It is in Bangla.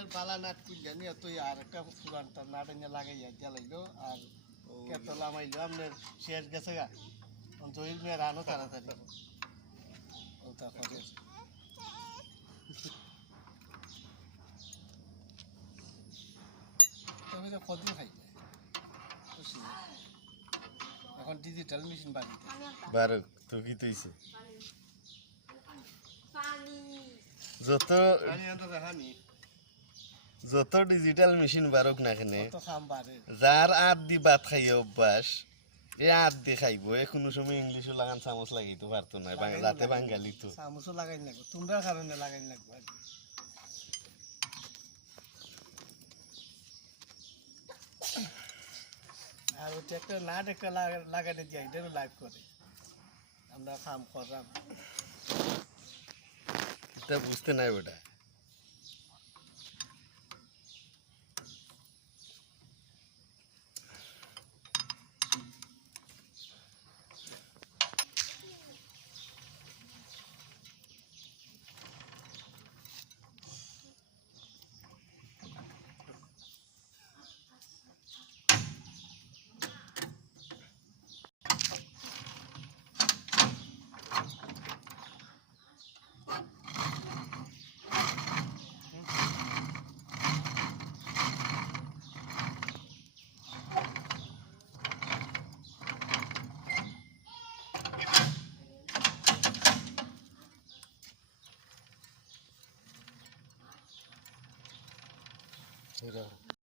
এটার বালা নাট কুইলা নিয়ে তুই আর একটা পুরানটা নাট এনে লাগাইয়া জ্বালাইলো আর কেতলা লামাইলো আপনার শেষ গেছে গা জহির মেয়ের আনো তাড়াতাড়ি ওটা করে তবে তো কদিন খাই এখন ডিজিটাল মেশিন বাড়িতে বারক তো কি তৈছে যত যত ডিজিটাল মেশিন বারক না কেনে যার আদ দি ভাত খাইয়ে অভ্যাস এ আদ দি খাইব এ কোনো সময় ইংলিশও লাগান চামচ লাগাইতে পারতো না রাতে বাঙালি তো চামচও লাগাই লাগবে তোমরা কারণে লাগাই লাগবে আর ওটা একটা নাট একটা লাগাতে যাই এটা লাইভ করে আমরা কাম করলাম এটা বুঝতে নাই ওটা Mira.